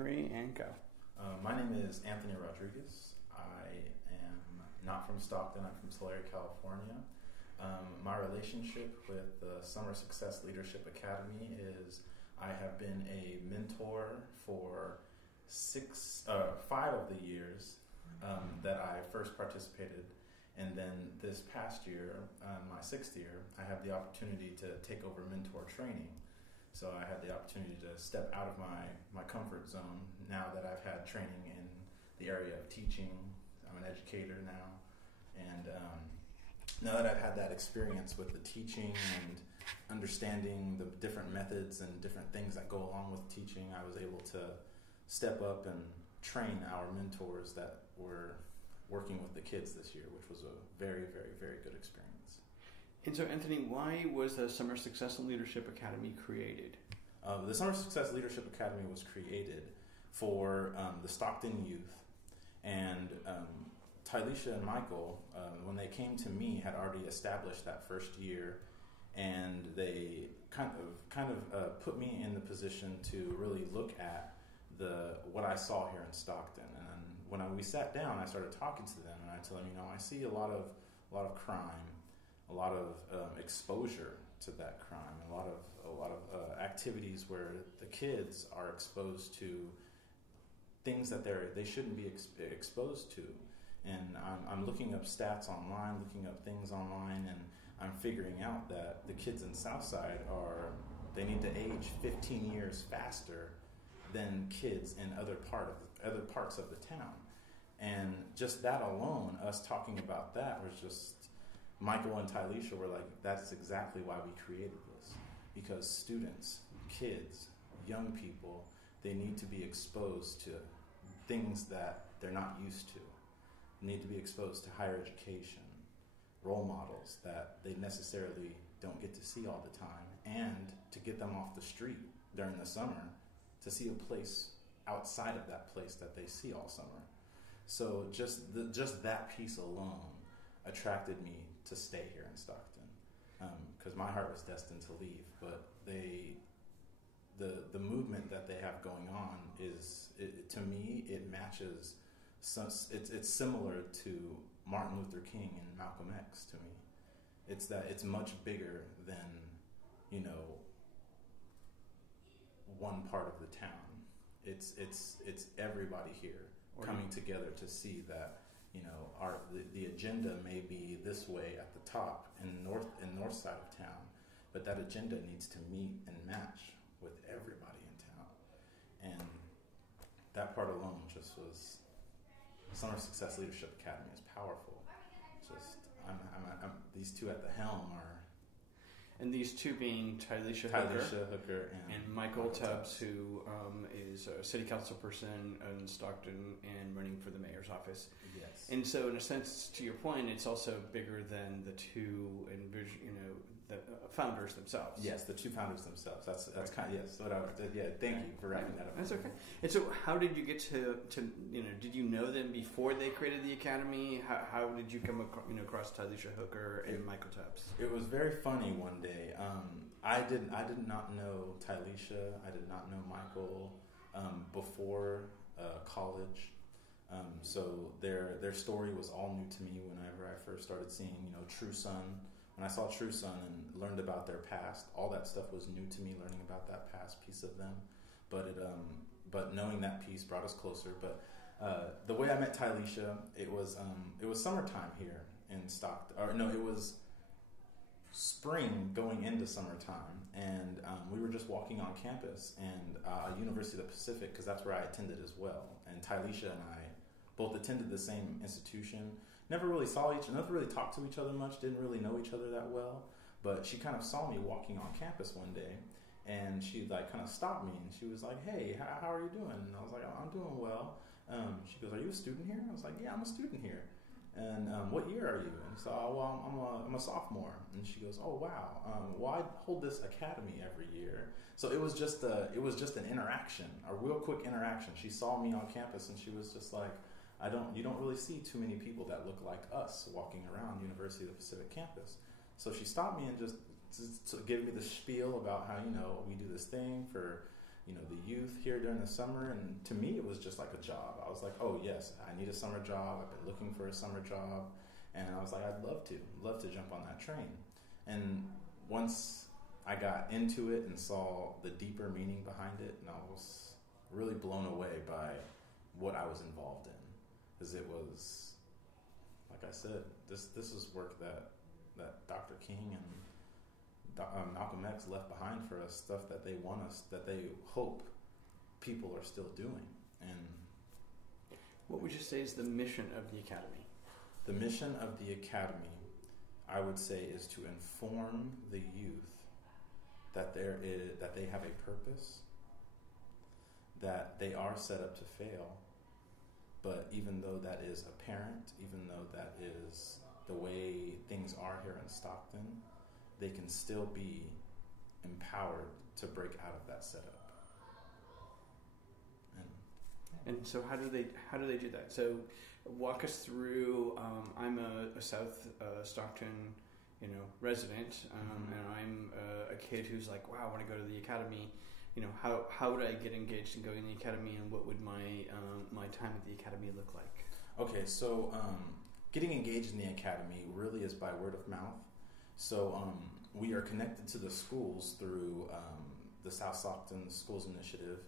3, and go. My name is Anthony Rodriguez. I am not from Stockton. I'm from Tulare, California. My relationship with the Summer Success Leadership Academy is I have been a mentor for 5 of the years that I first participated. And then this past year, my 6th year, I have the opportunity to take over mentor training. So I had the opportunity to step out of my comfort zone now that I've had training in the area of teaching. I'm an educator now. And now that I've had that experience with the teaching and understanding the different methods and different things that go along with teaching, I was able to step up and train our mentors that were working with the kids this year, which was a very, very, very good experience. And so, Anthony, why was the Summer Success and Leadership Academy created? The Summer Success Leadership Academy was created for the Stockton youth. And Tylisha and Michael, when they came to me, had already established that first year, and they kind of put me in the position to really look at what I saw here in Stockton. And when we sat down, I started talking to them, and I told them, I see a lot of crime, a lot of exposure to that crime, a lot of activities where the kids are exposed to things that they shouldn't be exposed to. And I'm looking up stats online, looking up things online, and I'm figuring out that the kids in Southside they need to age 15 years faster than kids in other parts of the town. And just that alone, us talking about that was just, Michael and Tylisha were like, that's exactly why we created this. Because students, kids, young people, they need to be exposed to things that they're not used to. They need to be exposed to higher education, role models that they necessarily don't get to see all the time, and to get them off the street during the summer to see a place outside of that place that they see all summer. So just that piece alone attracted me to stay here in Stockton, because my heart was destined to leave. But the movement that they have going on to me, it matches. It's similar to Martin Luther King and Malcolm X to me. It's that it's much bigger than one part of the town. It's everybody here coming together to see that the agenda may be this way at the top in north side of town, but that agenda needs to meet and match with everybody in town. And that part alone just was, Summer Success Leadership Academy is powerful. Just I'm these two at the helm are. And these two being Tylisha Hooker and Michael Tubbs, who is a city council person in Stockton and running for the mayor's office. Yes. And so, in a sense, to your point, it's also bigger than the two, the founders themselves. Yes, the two founders themselves. That's right. Kind of, yes. What I did. Yeah. Thank you for writing that up. That's okay. And so, how did you get to did you know them before they created the academy? How did you come across Tylisha Hooker and Michael Tubbs? It was very funny one day. I did not know Tylisha. I did not know Michael before college. So their story was all new to me whenever I first started seeing True Sun. When I saw True Sun and learned about their past, all that stuff was new to me. Learning about that past piece of them, but knowing that piece brought us closer. But the way I met Tylisha, it was summertime here in Stockton. Or no, it was spring going into summertime, and we were just walking on campus and University of the Pacific, because that's where I attended as well. And Tylisha and I both attended the same institution. Never really talked to each other much, didn't really know each other that well, but she kind of saw me walking on campus one day, and she kind of stopped me, and she was like, "Hey, how are you doing?" And I was like, "I'm doing well." She goes, "Are you a student here?" I was like, "Yeah, I'm a student here." And what year are you? And so, well, I'm a sophomore. And she goes, "Oh wow, well, I hold this academy every year." So it was just an interaction, a real quick interaction. She saw me on campus, and she was just like, you don't really see too many people that look like us walking around University of the Pacific campus. So she stopped me and just gave me the spiel about how we do this thing for the youth here during the summer. And to me, it was just like a job. I was like, oh yes, I need a summer job. I've been looking for a summer job. And I was like, I'd love to jump on that train. And once I got into it and saw the deeper meaning behind it, and I was really blown away by what I was involved in. Because it was, like I said, this is work that Dr. King and Malcolm X left behind for us, stuff that they want us, that they hope people are still doing. And what would you say is the mission of the Academy? The mission of the Academy, I would say, is to inform the youth that they have a purpose, that they are set up to fail, but even though that is apparent, even though that is the way things are here in Stockton, they can still be empowered to break out of that setup. And so how do they do that? So walk us through. I'm a South Stockton, resident, and I'm a kid who's like, wow, I want to go to the Academy. How would I get engaged in going to the Academy, and what would my my time at the Academy look like? Okay, so getting engaged in the Academy really is by word of mouth. So we are connected to the schools through the South Stockton Schools Initiative,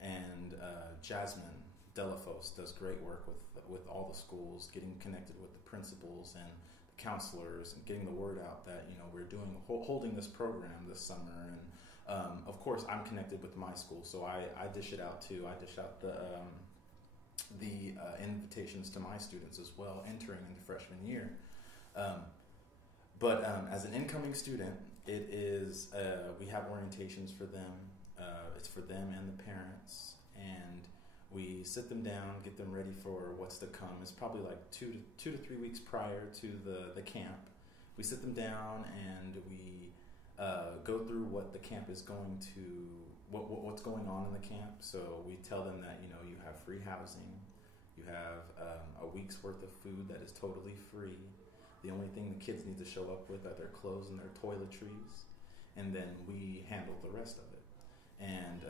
and Jasmine Delafos does great work with all the schools, getting connected with the principals and the counselors, and getting the word out that we're holding this program this summer. And of course, I'm connected with my school, so I dish it out too. I dish out the invitations to my students as well, entering into freshman year. But as an incoming student, it is we have orientations for them. It's for them and the parents, and we sit them down, get them ready for what's to come. It's probably like two to 3 weeks prior to the camp. We sit them down and we go through what the camp is going to, what's going on in the camp. So we tell them that you have free housing, you have a week's worth of food that is totally free. The only thing the kids need to show up with are their clothes and their toiletries, and then we handle the rest of it. And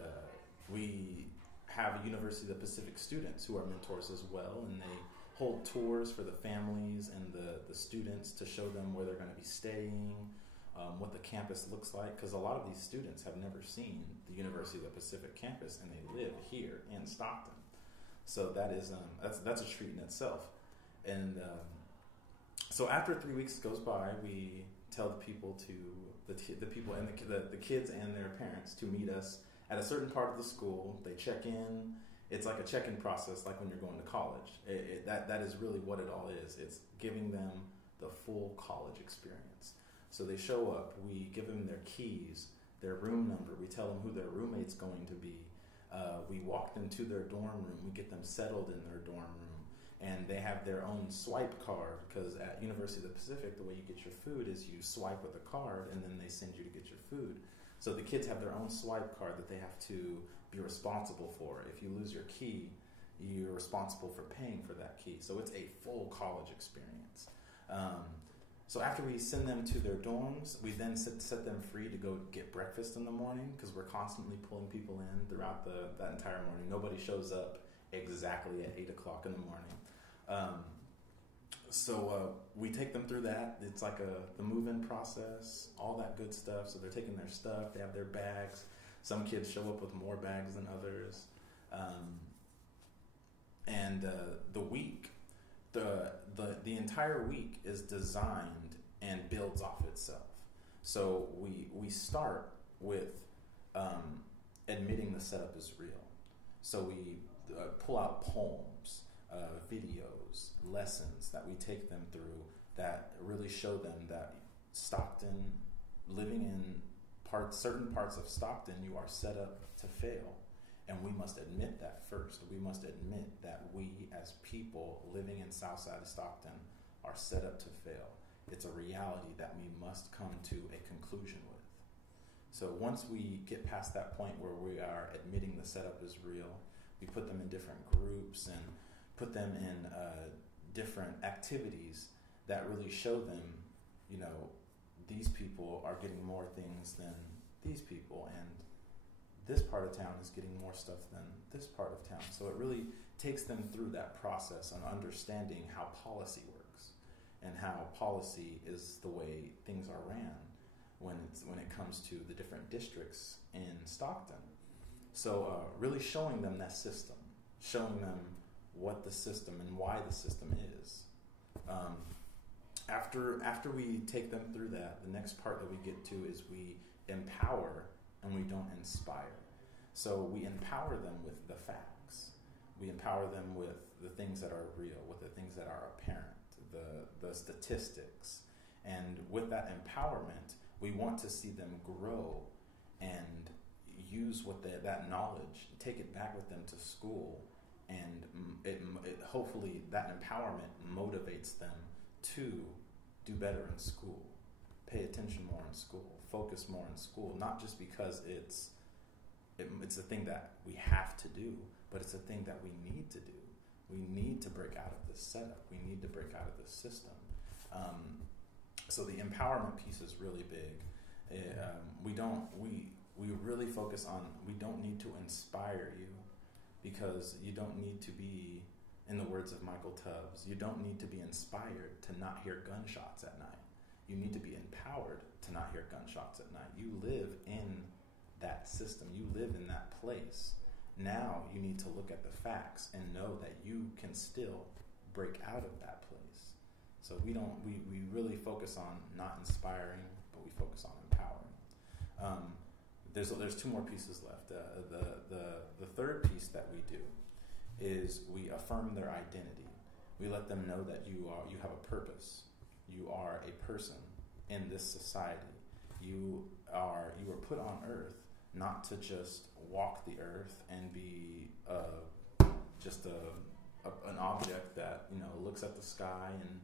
we have University of the Pacific students who are mentors as well, and they hold tours for the families and the students to show them where they're going to be staying, what the campus looks like, because a lot of these students have never seen the University of the Pacific campus, and they live here in Stockton. So that is that's a treat in itself. And so after 3 weeks goes by, we tell the people the people and the kids and their parents to meet us at a certain part of the school. They check in. It's like a check-in process, like when you're going to college. That is really what it all is. It's giving them the full college experience. So they show up. We give them their keys, their room number. We tell them who their roommate's going to be. We walk them to their dorm room. We get them settled in their dorm room. And they have their own swipe card, because at University of the Pacific, the way you get your food is you swipe with a card, and then they send you to get your food. So the kids have their own swipe card that they have to be responsible for. If you lose your key, you're responsible for paying for that key. So it's a full college experience. So after we send them to their dorms, we then set them free to go get breakfast in the morning, because we're constantly pulling people in throughout that entire morning. Nobody shows up exactly at 8 o'clock in the morning. So we take them through that. It's like the move-in process, all that good stuff. So they're taking their stuff. They have their bags. Some kids show up with more bags than others. And the week, the entire week is designed and builds off itself. So we start with admitting the setup is real. So we pull out poems, videos, lessons that we take them through that really show them that Stockton, living in certain parts of Stockton, you are set up to fail. And we must admit that first. We must admit that we as people living in Southside of Stockton are set up to fail. It's a reality that we must come to a conclusion with. So once we get past that point where we are admitting the setup is real, we put them in different groups and put them in different activities that really show them, these people are getting more things than these people, and this part of town is getting more stuff than this part of town. So it really takes them through that process on understanding how policy works and how policy is the way things are ran when it comes to the different districts in Stockton. So really showing them that system, showing them what the system and why the system is. After we take them through that, the next part that we get to is we empower and we don't inspire. So we empower them with the facts. We empower them with the things that are real, with the things that are apparent, the statistics. And with that empowerment, we want to see them grow and use that knowledge, take it back with them to school, and it hopefully that empowerment motivates them to do better in school, pay attention more in school, focus more in school, not just because it's a thing that we have to do, but it's a thing that we need to do. We need to break out of this setup. We need to break out of this system. So the empowerment piece is really big. We really focus on, we don't need to inspire you, because you don't need to be, in the words of Michael Tubbs, you don't need to be inspired to not hear gunshots at night. You need to be empowered to not hear gunshots at night. You live in that system. You live in that place. Now you need to look at the facts and know that you can still break out of that place. So we really focus on not inspiring, but we focus on empowering. There's two more pieces left. The third piece that we do is we affirm their identity. We let them know that you have a purpose. You are a person in this society. You are put on earth not to just walk the earth and be just an object that looks at the sky and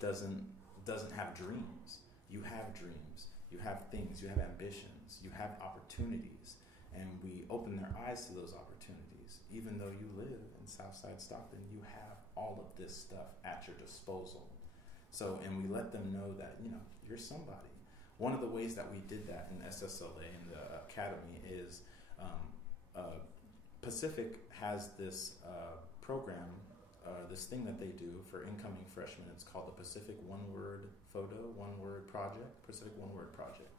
doesn't have dreams. You have dreams. You have things. You have ambitions. You have opportunities, and we open their eyes to those opportunities. Even though you live in Southside Stockton, you have all of this stuff at your disposal. So, and we let them know that you're somebody. One of the ways that we did that in SSLA in the academy is Pacific has this program, this thing that they do for incoming freshmen. It's called the Pacific One-Word Project, Pacific One-Word Project.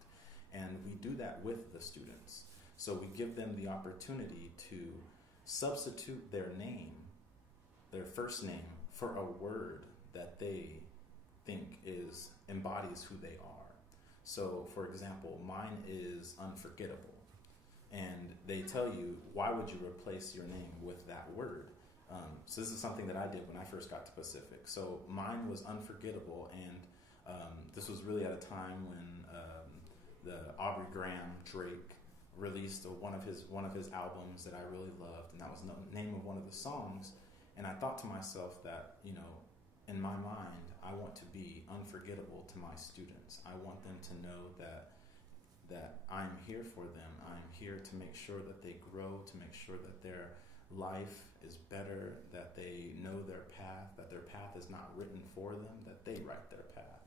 And we do that with the students. So we give them the opportunity to substitute their name, their first name, for a word that they think embodies who they are. So, for example, mine is unforgettable. And they tell you, why would you replace your name with that word? So this is something that I did when I first got to Pacific. So mine was unforgettable, and this was really at a time when the Aubrey Graham, Drake, released one of his albums that I really loved, and that was the name of one of the songs. And I thought to myself that, in my mind, I want to be unforgettable to my students. I want them to know that I'm here for them. I'm here to make sure that they grow, to make sure that their life is better, that they know their path, that their path is not written for them, that they write their path.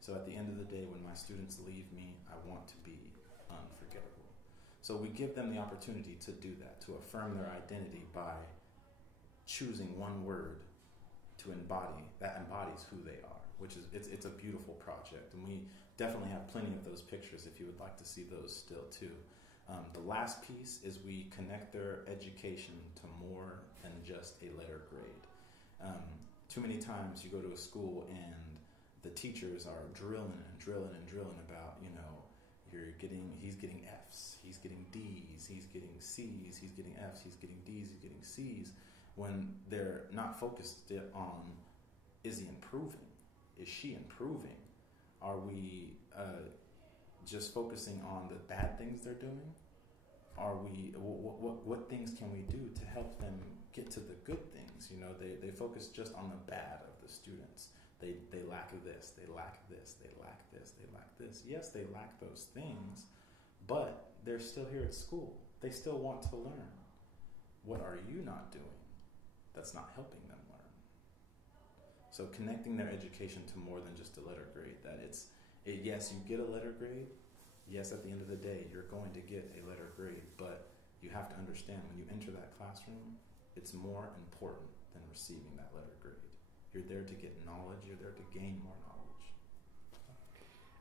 So at the end of the day, when my students leave me, I want to be unforgettable. So we give them the opportunity to do that, to affirm their identity by choosing one word to embody, that embodies who they are, which is, it's a beautiful project. And we definitely have plenty of those pictures if you would like to see those still too. The last piece is we connect their education to more than just a letter grade. Too many times you go to a school and the teachers are drilling about, he's getting F's, he's getting D's, he's getting C's, he's getting F's, he's getting D's, he's getting C's, when they're not focused on, is he improving? Is she improving? Are we just focusing on the bad things they're doing? Are we, what things can we do to help them get to the good things? They focus just on the bad of the students. They lack this, they lack this, they lack this, they lack this. Yes, they lack those things, but they're still here at school. They still want to learn. What are you not doing that's not helping them learn? So connecting their education to more than just a letter grade, that yes, you get a letter grade. Yes, at the end of the day, you're going to get a letter grade, but you have to understand when you enter that classroom, it's more important than receiving that letter grade. You're there to get knowledge. You're there to gain more knowledge.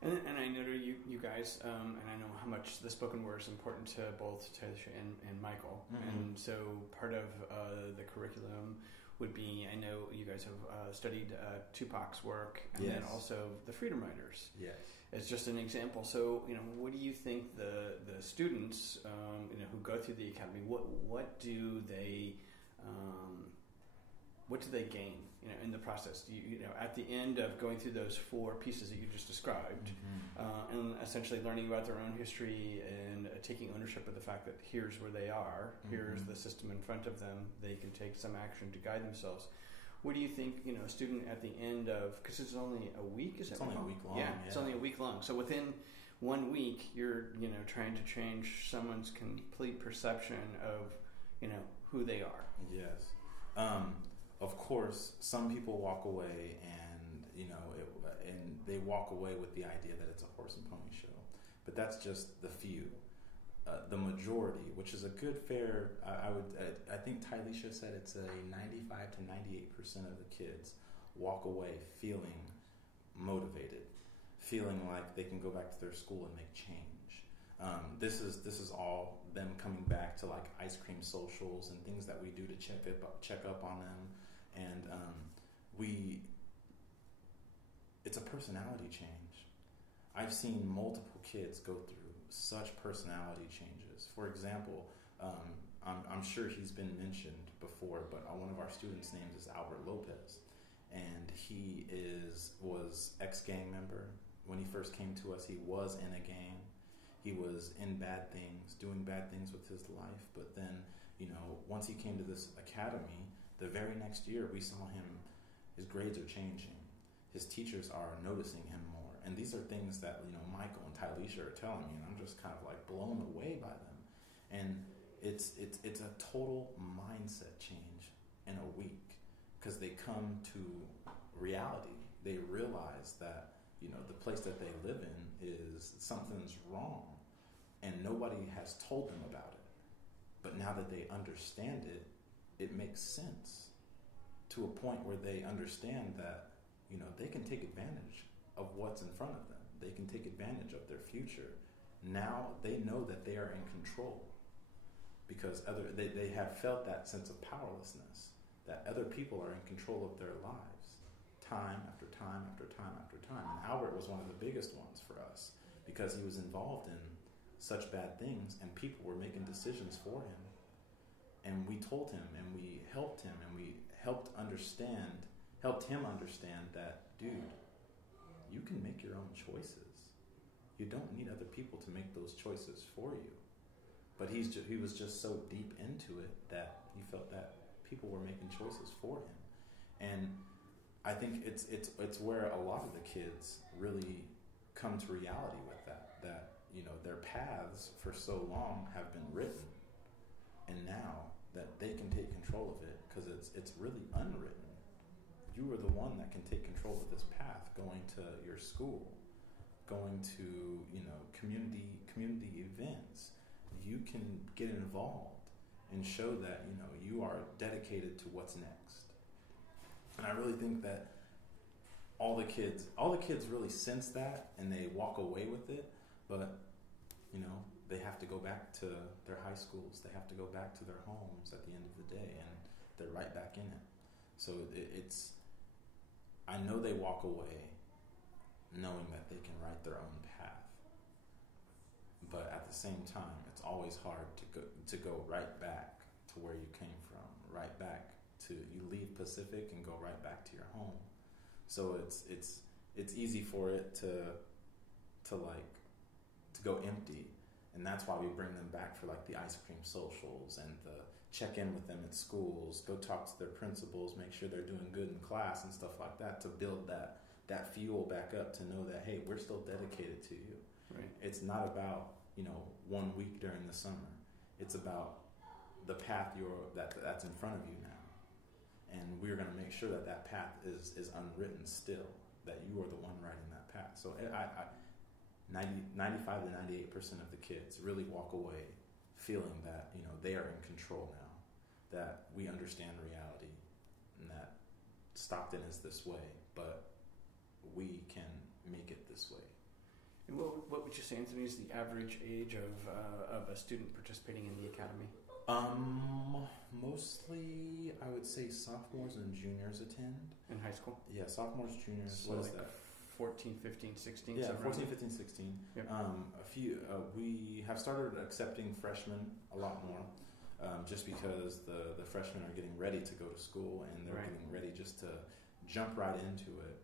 And I know you guys, and I know how much the spoken word is important to both Taylor and Michael. Mm-hmm. And so part of the curriculum would be, I know you guys have studied Tupac's work, and yes. then also the Freedom Riders. Yes. As just an example. So, what do you think the students, who go through the academy, what do they gain, in the process? Do you at the end of going through those 4 pieces that you just described, and essentially learning about their own history and taking ownership of the fact that here's where they are, here's the system in front of them, they can take some action to guide themselves. What do you think, a student at the end of, because it's only a week, is it? It's only a week long. Yeah, it's only a week long. So within 1 week, you're, trying to change someone's complete perception of, who they are. Yes. Of course, some people walk away and, and they walk away with the idea that it's a horse and pony show. But that's just the few. The majority, which is a good fair, I think Tylisha said it's a 95 to 98% of the kids walk away feeling motivated, feeling like they can go back to their school and make change. This is all them coming back to like ice cream socials and things that we do to check up on them, and it's a personality change. I've seen multiple kids go through such personality changes. For example, I'm sure he's been mentioned before, but one of our students' names is Albert Lopez, and he was ex-gang member. When he first came to us, he was in a gang. He was in bad things, doing bad things with his life. But then, once he came to this academy, the very next year we saw him, his grades are changing. His teachers are noticing him more. And these are things that, Michael and Tylisha are telling me, and I'm just kind of like blown away by them. And it's a total mindset change in a week, because they come to reality. They realize that, the place that they live in is something's wrong, and nobody has told them about it. But now that they understand it, it makes sense to a point where they understand that, they can take advantage of what's in front of them. They can take advantage of their future. Now they know that they are in control, because they have felt that sense of powerlessness, that other people are in control of their lives, time after time after time after time. And Albert was one of the biggest ones for us, because he was involved in such bad things, and people were making decisions for him. And we told him, and we helped him, and we helped him understand that, dude, you can make your own choices. You don't need other people to make those choices for you. But he was just so deep into it that he felt that people were making choices for him. And I think it's where a lot of the kids really come to reality with that their paths for so long have been written, and now that they can take control of it, because it's really unwritten. You are the one that can take control of this path, going to your school, going to community events. You can get involved and show that you are dedicated to what's next. And I really think that all the kids really sense that, and they walk away with it. But they have to go back to their high schools. They have to go back to their homes at the end of the day, and they're right back in it. So I know they walk away knowing that they can write their own path. But at the same time, it's always hard to go right back to where you came from, right back to, you leave Pacific and go right back to your home. So it's easy for it to go empty. And that's why we bring them back for like the ice cream socials and the check in with them at schools, go talk to their principals, make sure they're doing good in class and stuff like that, to build that fuel back up, to know that, hey, we're still dedicated to you. Right. It's not about 1 week during the summer. It's about the path that's in front of you now, and we're going to make sure that path is unwritten still, that you are the one writing that path. So 95 to 98% of the kids really walk away feeling that they are in control now, that we understand reality, and that Stockton is this way, but we can make it this way. And what would you say, Anthony, is the average age of a student participating in the academy? Mostly, I would say sophomores and juniors attend. In high school? Yeah, sophomores, juniors. So what like is that? 14, 15, 16? Yeah, 14, 15, 16. Yep. We have started accepting freshmen a lot more, just because the freshmen are getting ready to go to school, and they're getting ready just to jump right into it.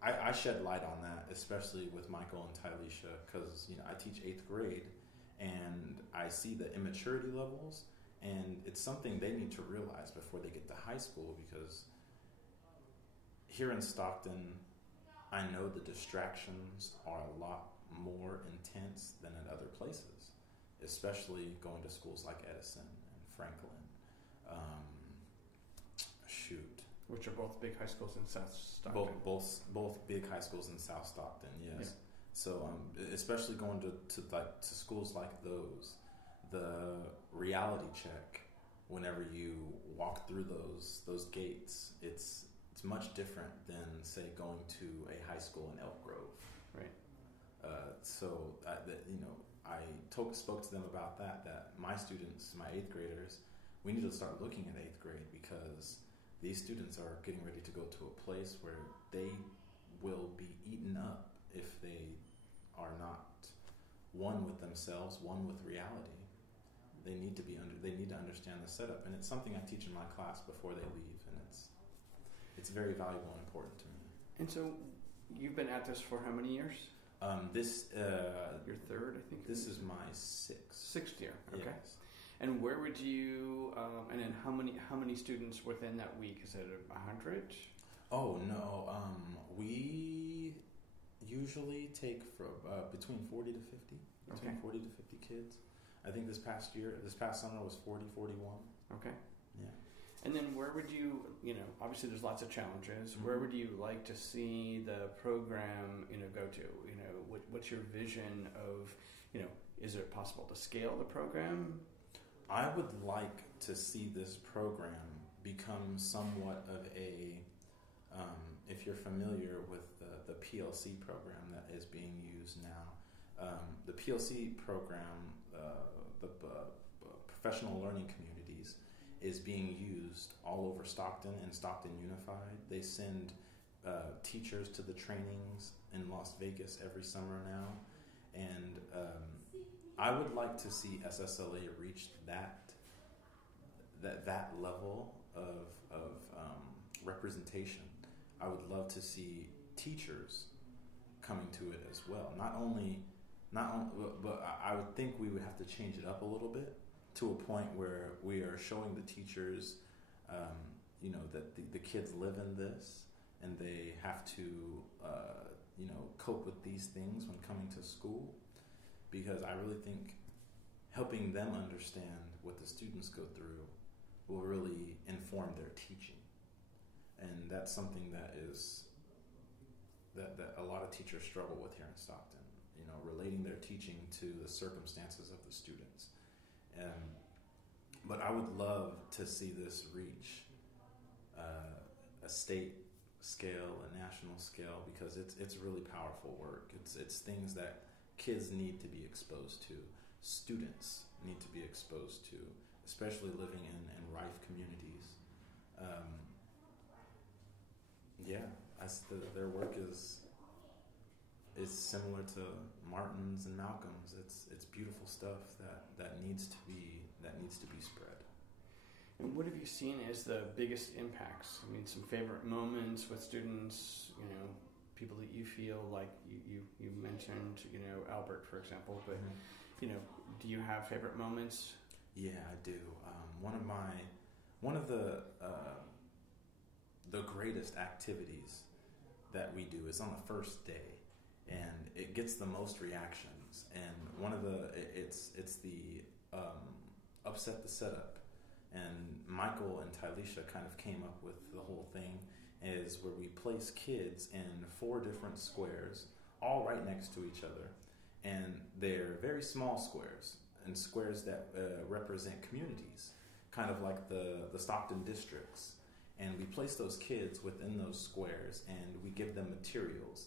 I shed light on that, especially with Michael and Tylisha, because I teach 8th grade, and I see the immaturity levels, and it's something they need to realize before they get to high school, because here in Stockton, I know the distractions are a lot more intense than at other places, especially going to schools like Edison and Franklin. Which are both big high schools in South Stockton. Both big high schools in South Stockton, yes. Yeah. So especially going to schools like those, the reality check whenever you walk through those gates, it's much different than, say, going to a high school in Elk Grove. Right. I spoke to them about that my students, my 8th graders, we need to start looking at 8th grade, because these students are getting ready to go to a place where they will be eaten up if they are not one with themselves, one with reality. They need to understand the setup, and it's something I teach in my class before they leave, and it's very valuable and important to me. And so, you've been at this for how many years? Your third, I think. This is my sixth year. Okay. Yes. And where would you? And then how many students within that week? Is it 100? Oh no, we usually take between 40 to 50. Between 40 to 50 kids. I think this past summer was 40, 41. Okay. Yeah. And then where would you? Obviously there's lots of challenges. Mm-hmm. Where would you like to see the program? Go to. What's your vision of? Is it possible to scale the program? I would like to see this program become somewhat of a, if you're familiar with the PLC program that is being used now, the PLC program, the Professional Learning Communities, is being used all over Stockton and Stockton Unified. They send teachers to the trainings in Las Vegas every summer now, and I would like to see SSLA reach that level of representation. I would love to see teachers coming to it as well. Not only, but I would think we would have to change it up a little bit to a point where we are showing the teachers, that the kids live in this, and they have to, cope with these things when coming to school. Because I really think helping them understand what the students go through will really inform their teaching. And that's something that a lot of teachers struggle with here in Stockton, relating their teaching to the circumstances of the students. But I would love to see this reach a state scale, a national scale, because it's really powerful work. It's things that kids need to be exposed to, students need to be exposed to, especially living in rife communities. Their work is similar to Martin's and Malcolm's. It's beautiful stuff that needs to be spread. And what have you seen as the biggest impacts? I mean, some favorite moments with students, people that you feel like you mentioned, Albert, for example, but, do you have favorite moments? Yeah, I do. One of the greatest activities that we do is on the first day, and it gets the most reactions. And one of it's the upset the setup. And Michael and Tylisha kind of came up with the whole thing, is where we place kids in 4 different squares, all right next to each other, and they're very small squares and squares that represent communities, kind of like the Stockton districts. And we place those kids within those squares, and we give them materials.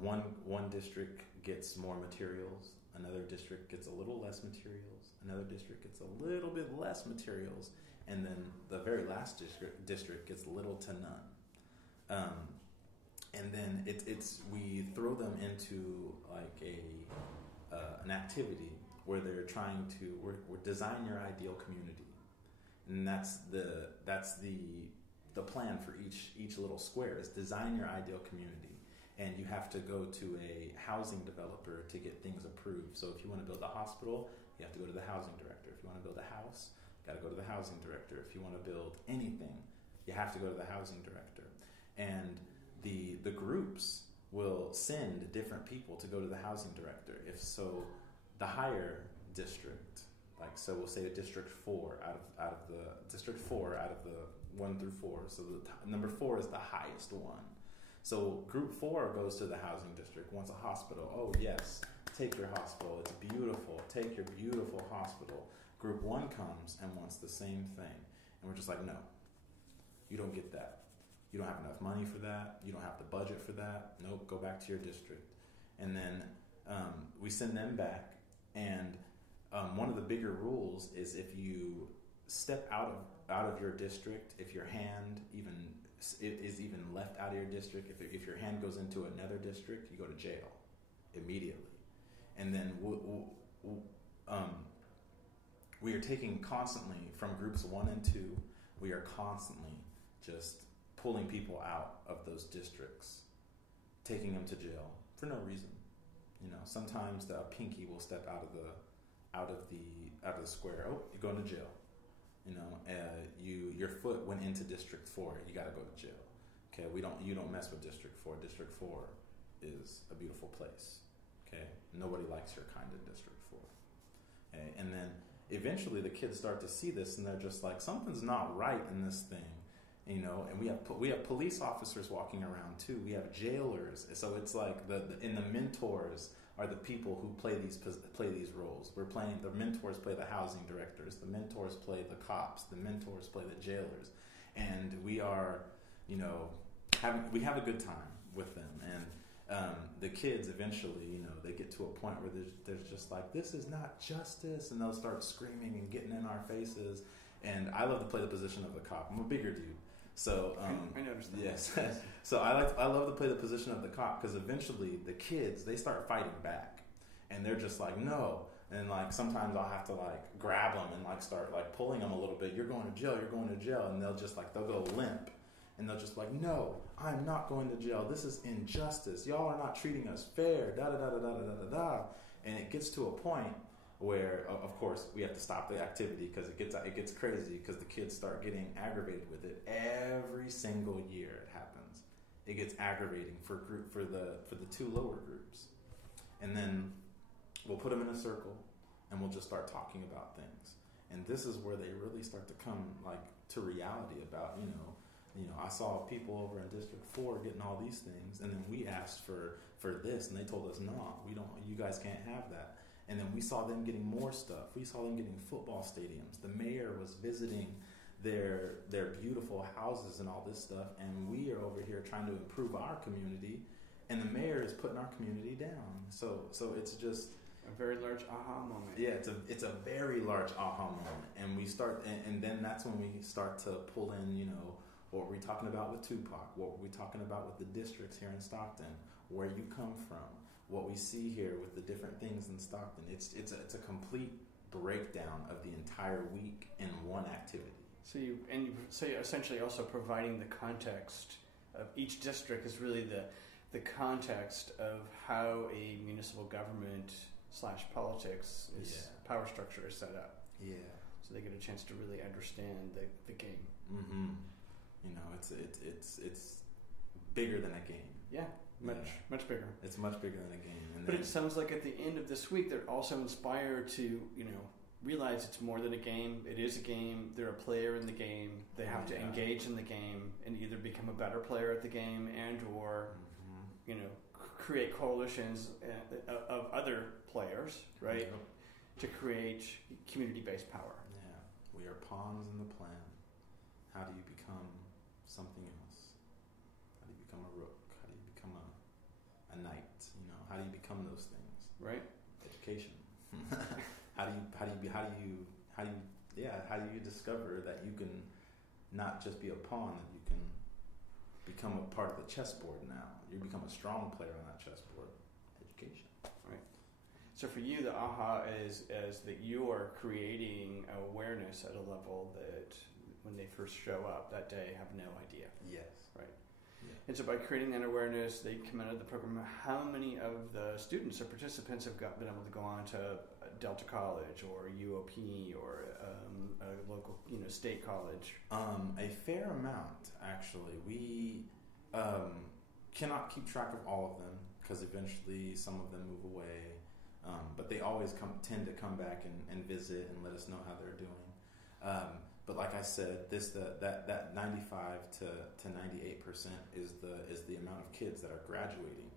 One district gets more materials, another district gets a little less materials, another district gets a little bit less materials, and then the very last district gets little to none. And then we throw them into like an activity where they're trying to we're design your ideal community, and that's the plan for each little square is design your ideal community. And you have to go to a housing developer to get things approved. So if you want to build a hospital, you have to go to the housing director. If you want to build a house, you got to go to the housing director. If you want to build anything, you have to go to the housing director. And the groups will send different people to go to the housing director. If so, the higher district, like so we'll say a district 4 out of the district 4 out of the 1 through 4. So number 4 is the highest one. So group 4 goes to the housing district, wants a hospital. Oh yes, take your hospital. It's beautiful. Take your beautiful hospital. Group 1 comes and wants the same thing. And we're just like, no, you don't get that. You don't have enough money for that. You don't have the budget for that. Nope, go back to your district. And then we send them back. And one of the bigger rules is if you step out of your district, if your hand is even left out of your district, if your hand goes into another district, you go to jail immediately. And then we are taking constantly from groups 1 and 2, we are constantly just pulling people out of those districts, taking them to jail for no reason. You know, sometimes the pinky will step out of the square. Oh, you're going to jail. You know, your foot went into District 4. You got to go to jail. Okay, you don't mess with District 4. District 4 is a beautiful place. Okay, nobody likes your kind of District 4. Okay? And then eventually the kids start to see this, and they're just like, something's not right in this thing. You know, and we have police officers walking around too. We have jailers. So it's like the mentors are the people who play these roles. The mentors play the housing directors. The mentors play the cops. The mentors play the jailers, and we are, you know, we have a good time with them. And the kids eventually, you know, they get to a point where there's just like, this is not justice, and they'll start screaming and getting in our faces. And I love to play the position of the cop. I'm a bigger dude. So I noticed that. Yes. So I love to play the position of the cop, because eventually the kids, they start fighting back, and they're just like, no. And like sometimes I'll have to like grab them and like start like pulling them a little bit. You're going to jail. You're going to jail. And they'll go limp, and they'll just like, no, I'm not going to jail. This is injustice. Y'all are not treating us fair. Da da da da da da da da. And it gets to a point where, of course, we have to stop the activity, because it gets crazy, because the kids start getting aggravated with it. Every single year it happens. It gets aggravating for the 2 lower groups, and then we'll put them in a circle, and we'll just start talking about things. And this is where they really start to come like to reality about, you know, I saw people over in District 4 getting all these things, and then we asked for this, and they told us, no, we don't. You guys can't have that. And then we saw them getting more stuff. We saw them getting football stadiums. The mayor was visiting their beautiful houses and all this stuff. And we are over here trying to improve our community, and the mayor is putting our community down. So it's just a very large aha moment. Yeah, it's a very large aha moment. And we start, and then that's when we start to pull in, you know, what were we talking about with Tupac? What were we talking about with the districts here in Stockton? Where you come from? What we see here with the different things in Stockton, it's a complete breakdown of the entire week in one activity. So you're essentially also providing the context of each district is really the context of how a municipal government / politics power structure is set up. Yeah. So they get a chance to really understand the game. Mm-hmm. You know, it's bigger than a game. Yeah. Much bigger. It's much bigger than a game. But it sounds like at the end of this week, they're also inspired to, you know, realize it's more than a game. It is a game. They're a player in the game. They have to engage in the game and either become a better player at the game and or, you know, create coalitions of other players, right, to create community-based power. Yeah, we are pawns in the plan. How do you become something else? How do you become a rook? How do you become a knight? You know, how do you become those things? Right. Education. how do you discover that you can not just be a pawn, that you can become a part of the chessboard now? You become a strong player on that chessboard. Education. Right. So for you, the aha is that you are creating awareness at a level that when they first show up that day have no idea. Yes. Right. Yeah. And so by creating that awareness, they come out of the program. How many of the students or participants have been able to go on to Delta College or UOP or a local, state college? A fair amount, actually. We cannot keep track of all of them because eventually some of them move away. But they always tend to come back and visit and let us know how they're doing. But like I said, that 95 to 98% is the amount of kids that are graduating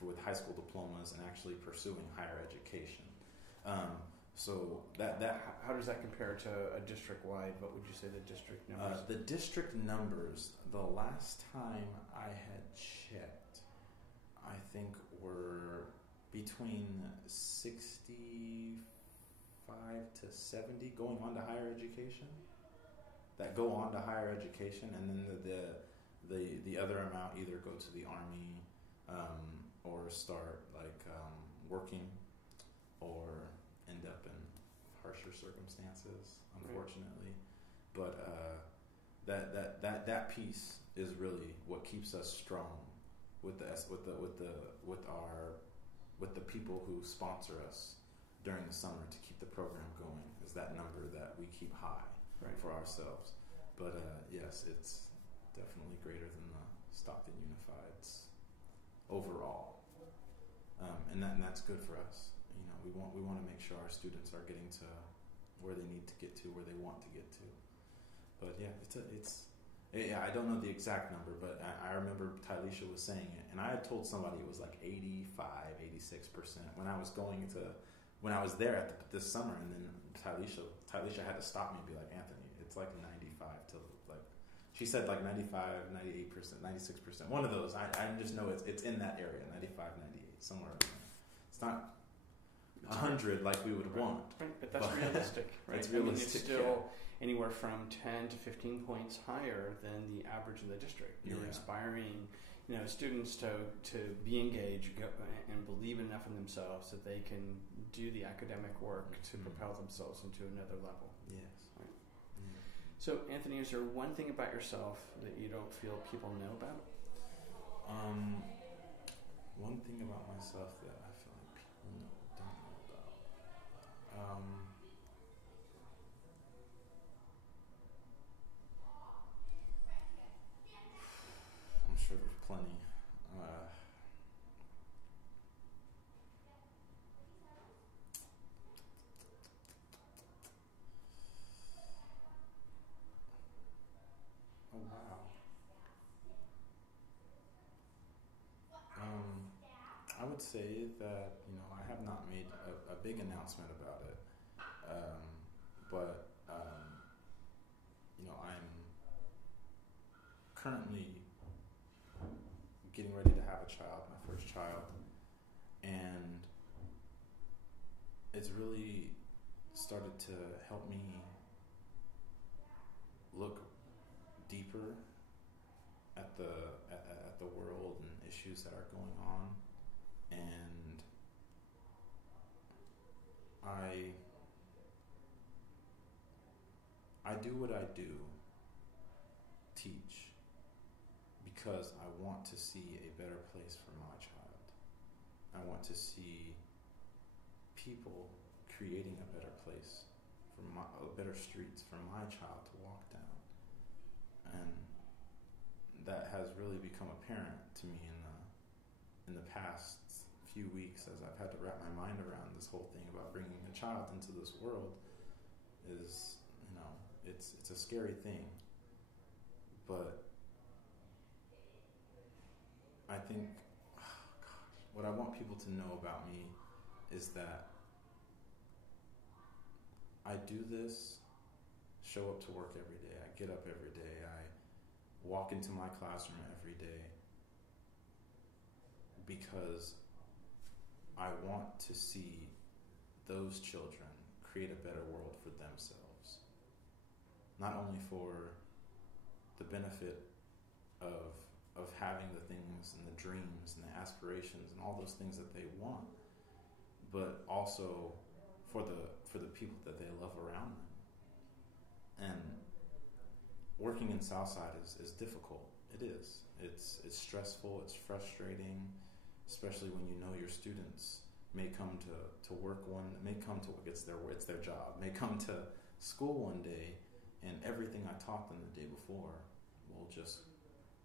with high school diplomas and actually pursuing higher education. So how does that compare to a district wide? What would you say the district numbers? The district numbers, the last time I had checked, I think were between 65 to 70 going on to higher education. That go on to higher education, and then the other amount either go to the Army or start working or end up in harsher circumstances, unfortunately. Right. But that piece is really what keeps us strong with the people who sponsor us during the summer to keep the program going. Is that number that we keep high. Right. For ourselves. But yes, it's definitely greater than the Stockton Unified's overall. And that's good for us. We want to make sure our students are getting to where they need to get to, where they want to get to. But yeah, I don't know the exact number, but I remember Tylisha was saying it, and I had told somebody it was like 85, 86% when I was there this summer, and then Tylisha had to stop me and be like, Anthony, it's like 95 to she said like 95, 98%, 96%. One of those. I just know it's in that area, 95, 98, somewhere in there. It's not 100 like we would want. Right, but that's realistic, right? It's realistic. It's still anywhere from 10 to 15 points higher than the average in the district. You're inspiring students to be engaged and believe enough in themselves that they can do the academic work to propel themselves into another level. Yes. Right. So, Anthony, is there one thing about yourself that you don't feel people know about? One thing about myself that I feel like people don't know about. I'm sure there's plenty. Oh wow. I would say that I have not made a big announcement about it, but I'm currently getting ready to have a child, my first child, and it's really started to help me look deeper at the world and issues that are going on, and I do what I do, teach, because I want to see a better place for my child. I want to see people creating a better place better streets for my child to walk down. And that has really become apparent to me in the past few weeks as I've had to wrap my mind around this whole thing about bringing a child into this world. Is it's a scary thing, but I think what I want people to know about me is that I do this, show up to work every day. I get up every day. I walk into my classroom every day because I want to see those children create a better world for themselves. Not only for the benefit of having the things and the dreams and the aspirations and all those things that they want, but also for the people that they love around them. And working in Southside is difficult. It is. It's stressful. It's frustrating, especially when you know your students may come to work it's their job, may come to school one day, and everything I taught them the day before will just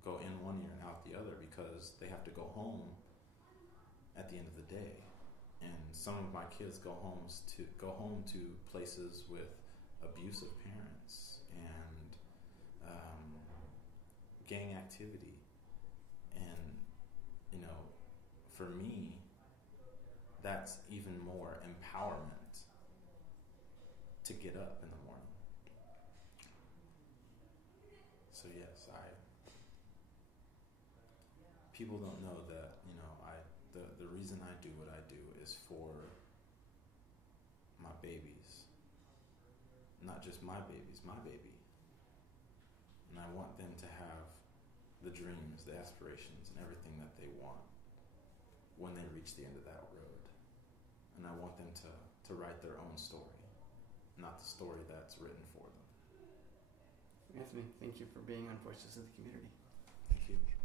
go in one ear and out the other because they have to go home at the end of the day. And some of my kids go home to places with abusive parents and gang activity. And for me, that's even more empowerment to get up in the morning. So yes, people don't know that, the reason I do what I do is for my babies. Not just my babies, my baby. And I want them to have the dreams, the aspirations, and everything that they want when they reach the end of that road. And I want them to write their own story, not the story that's written for them. Anthony, thank you for being on Voices of the Community. Thank you.